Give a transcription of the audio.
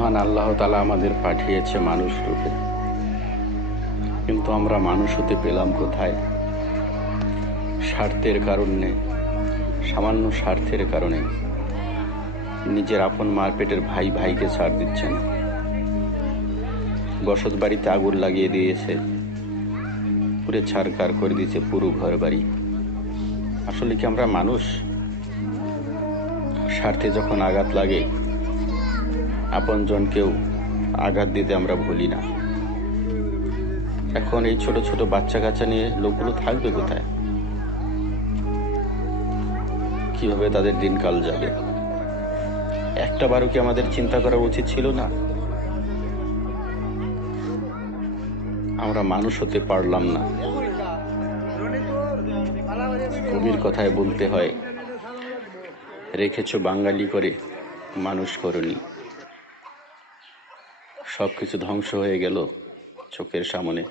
মহান আল্লাহ তাআলা আমাদের পাঠিয়েছে মানুষ রূপে, কিন্তু আমরা মানুষ হতে পেলাম কোথায়? স্বার্থের কারণে, সামান্য স্বার্থের কারণে নিজের আপন মার পেটের ভাই ভাইকে ছাড় দিচ্ছে না। বসত বাড়িতে আগুন লাগিয়ে দিয়েছে, পুরে ছারখার করে দিয়েছে পুরো ঘর বাড়ি। আসলে কি আমরা মানুষ? স্বার্থে যখন আঘাত লাগে, আপনজনকেও আঘাত দিতে আমরা ভুলি না। এখন এই ছোট ছোট বাচ্চা কাচ্চা নিয়ে লোকগুলো থাকবে কোথায়? কিভাবে তাদের দিনকাল যাবে? একটা বারও কি আমাদের চিন্তা করা উচিত ছিল না? আমরা মানুষ হতে পারলাম না। কবির কথায় বলতে হয়, রেখেছ বাঙালি করে মানুষ করনি। সবকিছু ধ্বংস হয়ে গেল চোখের সামনে।